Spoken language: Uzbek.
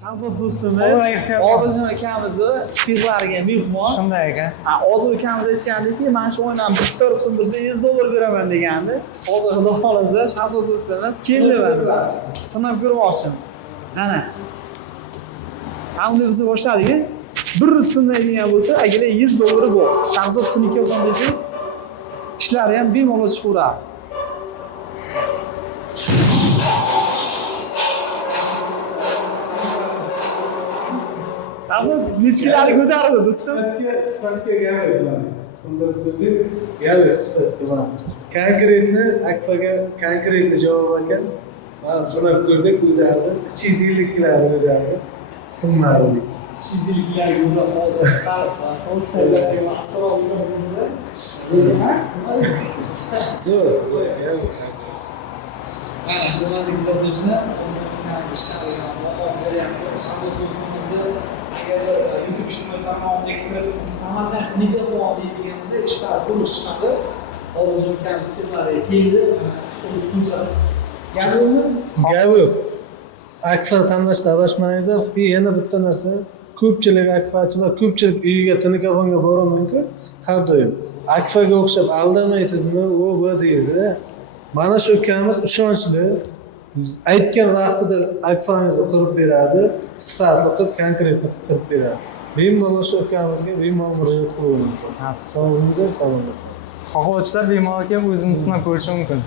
Shahzod do'stimiz Odiljon akamizni sirlariga mehmon. Shunday ekan. Odil akamiz aytgandiki, men shu o'yindan bitta ruxsat bersa $100 beraman degandi. Hozir xudo xolasa Shahzod do'stimiz keldi mana. Sinab ko'rmoqchimiz. Mana. Hamda biz boshladik. Bir sinmaydigan bo'lsa, agar $100 bor. Shahzod tunika fondasi ishlari ham bemalol chiqaveradi. Shahzod nechkilarni ko'tardi do'stim? Sifatga gapirdim. Sindirib gapir sifatga. Konkretni akpaga konkretni javob ekan. Mana sinab ko'rdik, ko'tardi. 200 yilliklar ko'tardi. Sinmadi. 200 yilliklar o'zi hozir sarf konsertlarga asrorlar bo'ladi. Zo'r. Mana hurmatli kuzatuvchilar, agar YouTube ijtimoiy tarmog'iga kirib Samarqand megafon deydigan bo'lsa, ishlar to'liq chiqadi. Odiljon akamiz sirlariga keldi. Gap yo'qmi? Gap yo'q. Akfa tanlashda adashmangizlar. Yana bitta narsa, ko'pchilik akfachilar ko'pchilik uyiga telefonga borolmaydi har doim. Akfaga o'xshab aldamaysizmi? U bu deydi. Mana shu ukamiz ishonchli. Aytgan vaqtida akfangizni qilib beradi, sifatli qilib, konkretni qilib beradi. Bemalol shu ukamizga bemalol murojaat qilaveramiz. Sog' bo'linglar, salomat. Xohlovchilar bemalol kelib o'zini sinab ko'rishi mumkin.